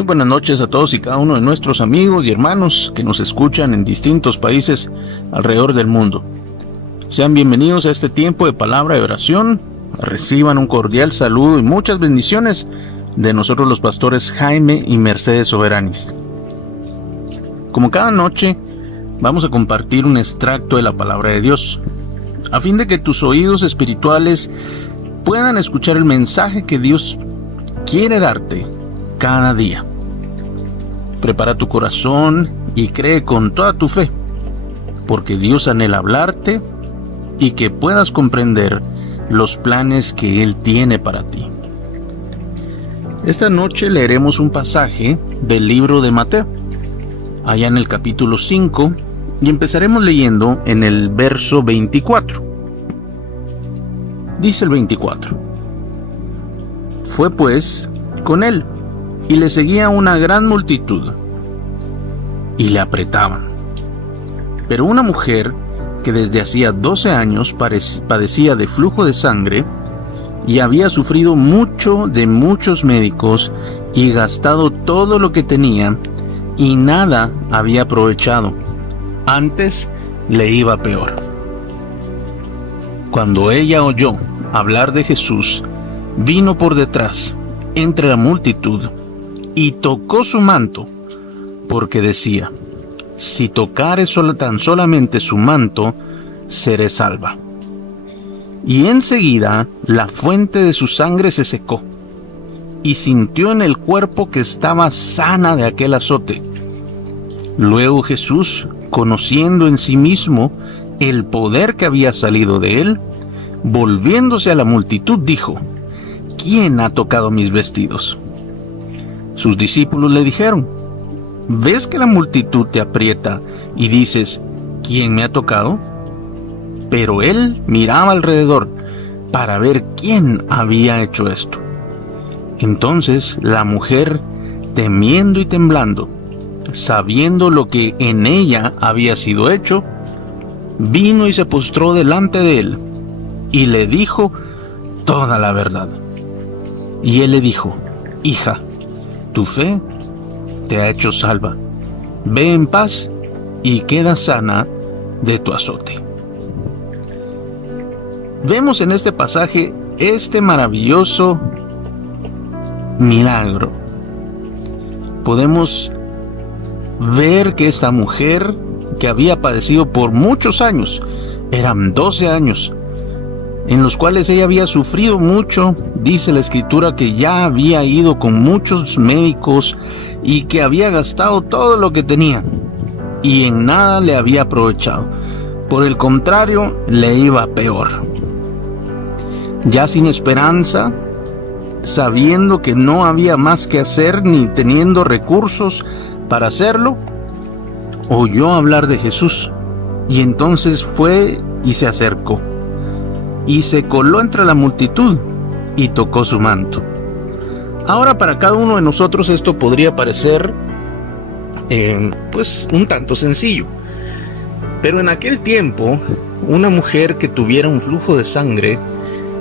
Muy buenas noches a todos y cada uno de nuestros amigos y hermanos que nos escuchan en distintos países alrededor del mundo. Sean bienvenidos a este tiempo de palabra de oración. Reciban un cordial saludo y muchas bendiciones de nosotros los pastores Jaime y Mercedes Soberanis. Como cada noche, vamos a compartir un extracto de la palabra de Dios, a fin de que tus oídos espirituales puedan escuchar el mensaje que Dios quiere darte cada día. Prepara tu corazón y cree con toda tu fe, porque Dios anhela hablarte y que puedas comprender los planes que Él tiene para ti. Esta noche leeremos un pasaje del libro de Mateo, allá en el capítulo 5, y empezaremos leyendo en el verso 24. Dice el 24: Fue pues con él, y le seguía una gran multitud, y le apretaban. Pero una mujer que desde hacía 12 años padecía de flujo de sangre, y había sufrido mucho de muchos médicos, y gastado todo lo que tenía, y nada había aprovechado, antes le iba peor. Cuando ella oyó hablar de Jesús, vino por detrás, entre la multitud, y tocó su manto, porque decía: si tocare tan solamente su manto, seré salva. Y enseguida la fuente de su sangre se secó, y sintió en el cuerpo que estaba sana de aquel azote. Luego Jesús, conociendo en sí mismo el poder que había salido de él, volviéndose a la multitud, dijo: ¿quién ha tocado mis vestidos? Sus discípulos le dijeron: ¿ves que la multitud te aprieta y dices: ¿quién me ha tocado? Pero él miraba alrededor para ver quién había hecho esto. Entonces la mujer, temiendo y temblando, sabiendo lo que en ella había sido hecho, vino y se postró delante de él, y le dijo toda la verdad. Y él le dijo: hija, tu fe te ha hecho salva. Ve en paz y queda sana de tu azote. Vemos en este pasaje este maravilloso milagro. Podemos ver que esta mujer, que había padecido por muchos años, eran 12 años, en los cuales ella había sufrido mucho. Dice la escritura que ya había ido con muchos médicos y que había gastado todo lo que tenía, y en nada le había aprovechado. Por el contrario, le iba peor. Ya sin esperanza, sabiendo que no había más que hacer ni teniendo recursos para hacerlo, oyó hablar de Jesús, y entonces fue y se acercó, y se coló entre la multitud, y tocó su manto. Ahora, para cada uno de nosotros esto podría parecer pues un tanto sencillo, pero en aquel tiempo una mujer que tuviera un flujo de sangre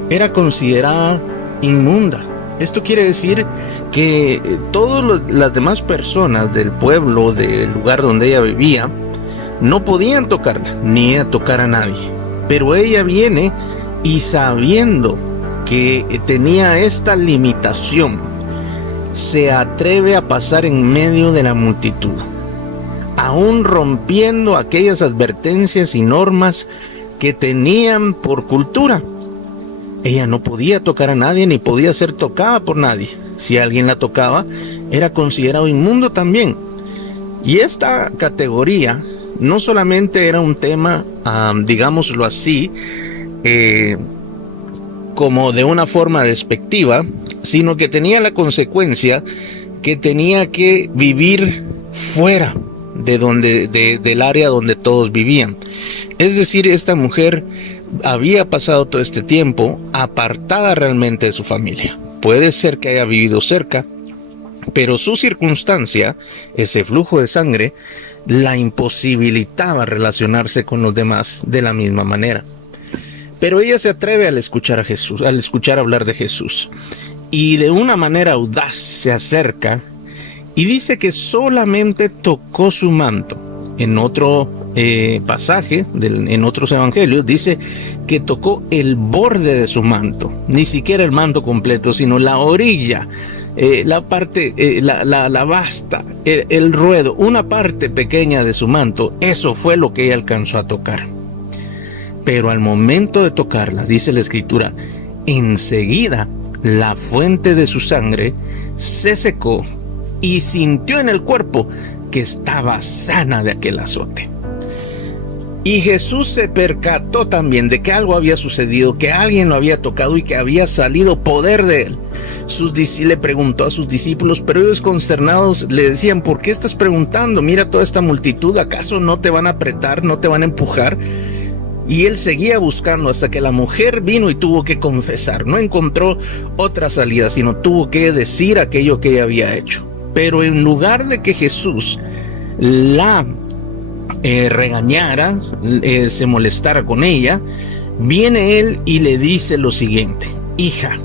era considerada inmunda. Esto quiere decir que todas las demás personas del pueblo, del lugar donde ella vivía, no podían tocarla, ni ella tocar a nadie. Pero ella viene y, sabiendo que tenía esta limitación, se atreve a pasar en medio de la multitud, aún rompiendo aquellas advertencias y normas que tenían por cultura. Ella no podía tocar a nadie, ni podía ser tocada por nadie. Si alguien la tocaba, era considerado inmundo también. Y esta categoría no solamente era un tema, digámoslo así, como de una forma despectiva, sino que tenía la consecuencia que tenía que vivir fuera del área donde todos vivían. Es decir, esta mujer había pasado todo este tiempo apartada realmente de su familia. Puede ser que haya vivido cerca, pero su circunstancia, ese flujo de sangre, la imposibilitaba relacionarse con los demás de la misma manera. Pero ella se atreve al escuchar a Jesús, al escuchar hablar de Jesús, y de una manera audaz se acerca Y dice que solamente tocó su manto. En otro pasaje, en otros evangelios, dice que tocó el borde de su manto. Ni siquiera el manto completo, sino la orilla, la parte, la basta, el ruedo, una parte pequeña de su manto. Eso fue lo que ella alcanzó a tocar. Pero al momento de tocarla, dice la Escritura, enseguida la fuente de su sangre se secó y sintió en el cuerpo que estaba sana de aquel azote. Y Jesús se percató también de que algo había sucedido, que alguien lo había tocado y que había salido poder de él. Le preguntó a sus discípulos, pero ellos consternados le decían: ¿por qué estás preguntando? Mira toda esta multitud, ¿acaso no te van a apretar, no te van a empujar? Y él seguía buscando hasta que la mujer vino y tuvo que confesar. No encontró otra salida, sino tuvo que decir aquello que ella había hecho. Pero en lugar de que Jesús la regañara, se molestara con ella, viene él y le dice lo siguiente: hija,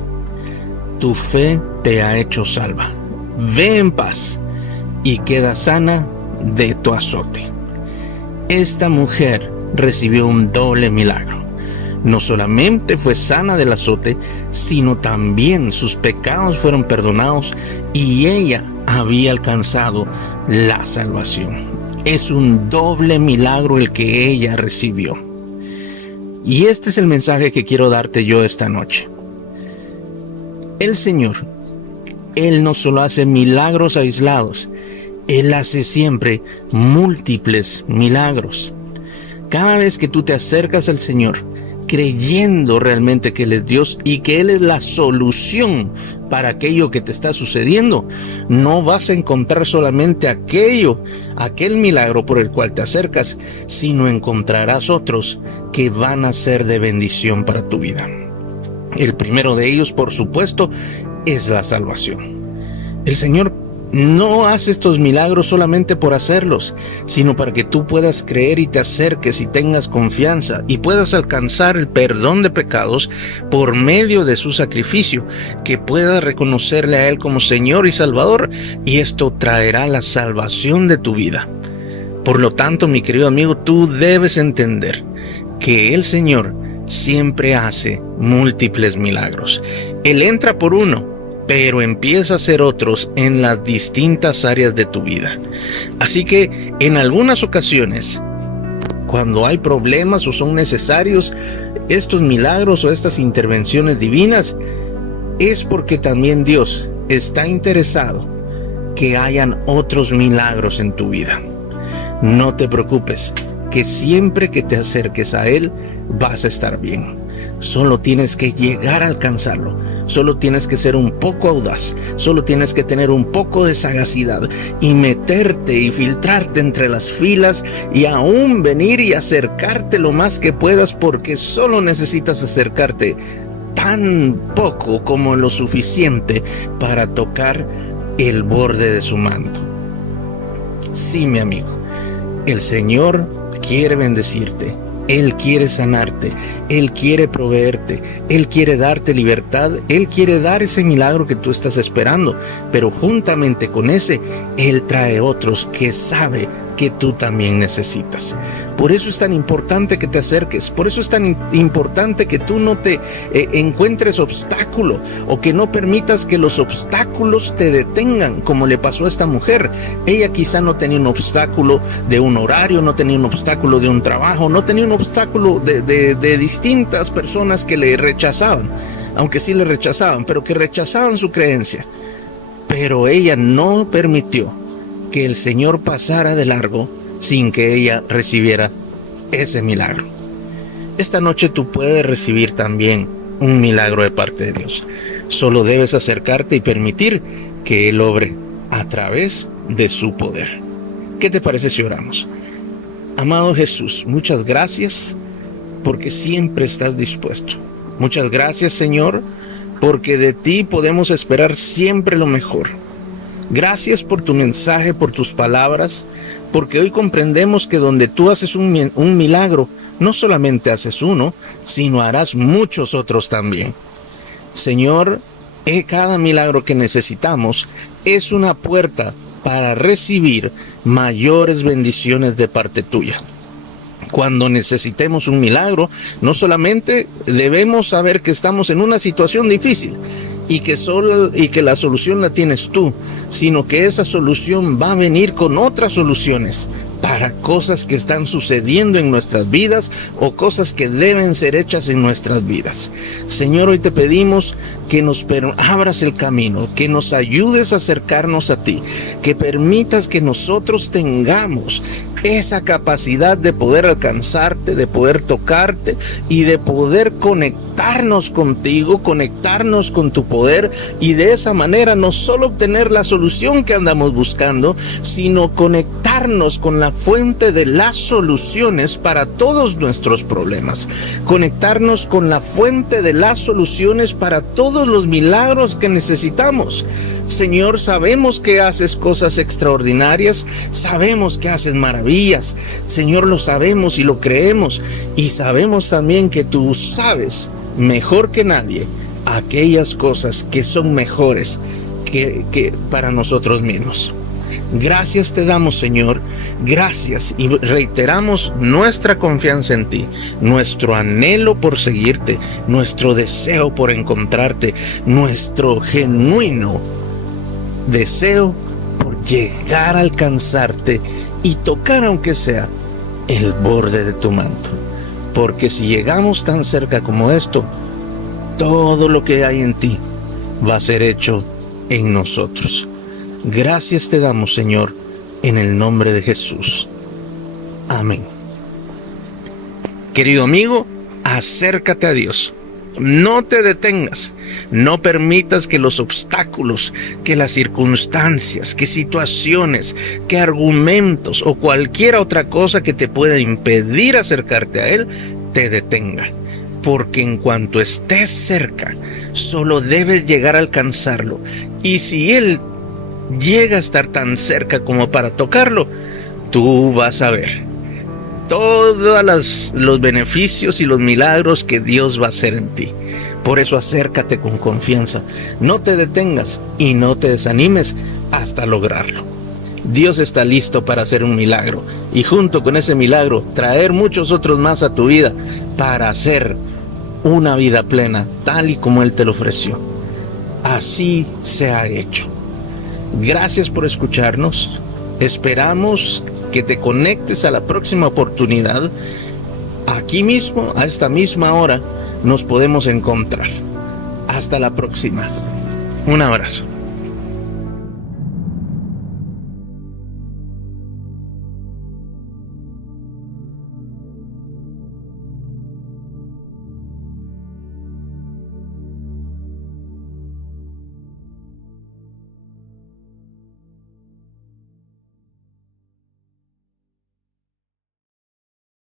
tu fe te ha hecho salva. Ve en paz y queda sana de tu azote. Esta mujer recibió un doble milagro. No solamente fue sana del azote, sino también sus pecados fueron perdonados y ella había alcanzado la salvación. Es un doble milagro el que ella recibió. Y este es el mensaje que quiero darte yo esta noche. El Señor, Él no solo hace milagros aislados, Él hace siempre múltiples milagros. Cada vez que tú te acercas al Señor, creyendo realmente que Él es Dios y que Él es la solución para aquello que te está sucediendo, no vas a encontrar solamente aquel milagro por el cual te acercas, sino encontrarás otros que van a ser de bendición para tu vida. El primero de ellos, por supuesto, es la salvación. El Señor no hace estos milagros solamente por hacerlos, sino para que tú puedas creer y te acerques y tengas confianza y puedas alcanzar el perdón de pecados por medio de su sacrificio, que puedas reconocerle a Él como Señor y Salvador, y esto traerá la salvación de tu vida. Por lo tanto, mi querido amigo, tú debes entender que el Señor siempre hace múltiples milagros. Él entra por uno, pero empieza a hacer otros en las distintas áreas de tu vida. Así que en algunas ocasiones, cuando hay problemas o son necesarios estos milagros o estas intervenciones divinas, es porque también Dios está interesado que hayan otros milagros en tu vida. No te preocupes, que siempre que te acerques a Él vas a estar bien. Solo tienes que llegar a alcanzarlo. Solo tienes que ser un poco audaz. Solo tienes que tener un poco de sagacidad y meterte y filtrarte entre las filas y aún venir y acercarte lo más que puedas, porque solo necesitas acercarte tan poco como lo suficiente para tocar el borde de su manto. Sí, mi amigo, el Señor quiere bendecirte. Él quiere sanarte, Él quiere proveerte, Él quiere darte libertad, Él quiere dar ese milagro que tú estás esperando, pero juntamente con ese, Él trae otros que sabe que tú también necesitas. Por eso es tan importante que te acerques, por eso es tan importante que tú no te encuentres obstáculo o que no permitas que los obstáculos te detengan, como le pasó a esta mujer. Ella quizá no tenía un obstáculo de un horario, no tenía un obstáculo de un trabajo, no tenía un obstáculo de distintas personas que le rechazaban, aunque sí le rechazaban, pero que rechazaban su creencia. Pero ella no permitió que el Señor pasara de largo sin que ella recibiera ese milagro. Esta noche tú puedes recibir también un milagro de parte de Dios. Solo debes acercarte y permitir que Él obre a través de su poder. ¿Qué te parece si oramos? Amado Jesús, muchas gracias porque siempre estás dispuesto. Muchas gracias, Señor, porque de ti podemos esperar siempre lo mejor. Gracias por tu mensaje, por tus palabras, porque hoy comprendemos que donde tú haces un milagro, no solamente haces uno, sino harás muchos otros también. Señor, cada milagro que necesitamos es una puerta para recibir mayores bendiciones de parte tuya. Cuando necesitemos un milagro, no solamente debemos saber que estamos en una situación difícil y que la solución la tienes tú, sino que esa solución va a venir con otras soluciones para cosas que están sucediendo en nuestras vidas o cosas que deben ser hechas en nuestras vidas. Señor, hoy te pedimos que nos abras el camino, que nos ayudes a acercarnos a ti, que permitas que nosotros tengamos esa capacidad de poder alcanzarte, de poder tocarte y de poder conectarnos contigo, conectarnos con tu poder, y de esa manera no solo obtener la solución que andamos buscando, sino conectarnos con la fuente de las soluciones para todos nuestros problemas, conectarnos con la fuente de las soluciones para todos los milagros que necesitamos. Señor, sabemos que haces cosas extraordinarias, sabemos que haces maravillas, Señor, lo sabemos y lo creemos, y sabemos también que tú sabes mejor que nadie aquellas cosas que son mejores que para nosotros mismos. Gracias te damos, Señor, gracias, y reiteramos nuestra confianza en ti, nuestro anhelo por seguirte, nuestro deseo por encontrarte, nuestro genuino deseo por llegar a alcanzarte y tocar, aunque sea, el borde de tu manto. Porque si llegamos tan cerca como esto, todo lo que hay en ti va a ser hecho en nosotros. Gracias te damos, Señor, en el nombre de Jesús. Amén. Querido amigo, acércate a Dios. No te detengas, no permitas que los obstáculos, que las circunstancias, que situaciones, que argumentos o cualquier otra cosa que te pueda impedir acercarte a Él, te detenga. Porque en cuanto estés cerca, solo debes llegar a alcanzarlo. Y si Él llega a estar tan cerca como para tocarlo, tú vas a ver todos los beneficios y los milagros que Dios va a hacer en ti. Por eso acércate con confianza, no te detengas y no te desanimes hasta lograrlo. Dios está listo para hacer un milagro, y junto con ese milagro traer muchos otros más a tu vida para hacer una vida plena tal y como Él te lo ofreció. Así se ha hecho. Gracias por escucharnos. Esperamos que te conectes a la próxima oportunidad. Aquí mismo, a esta misma hora, nos podemos encontrar. Hasta la próxima. Un abrazo.